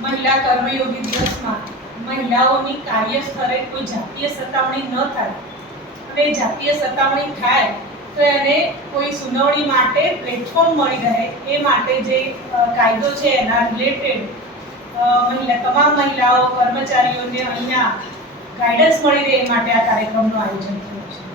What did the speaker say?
મહિલા કર્મયોગી દિવસમાં મહિલાઓની કાર્યસ્થળે કોઈ જાતીય સતામણી ન થાય અને જાતીય સતામણી થાય તો એને કોઈ સુનાવણી માટે પ્લેટફોર્મ મળી રહે એ માટે જે કાયદો છે એના રિલેટેડ તમામ મહિલાઓ કર્મચારીઓને અહીંયા ગાઈડન્સ મળી રહે એ માટે આ કાર્યક્રમનું આયોજન થયું છે.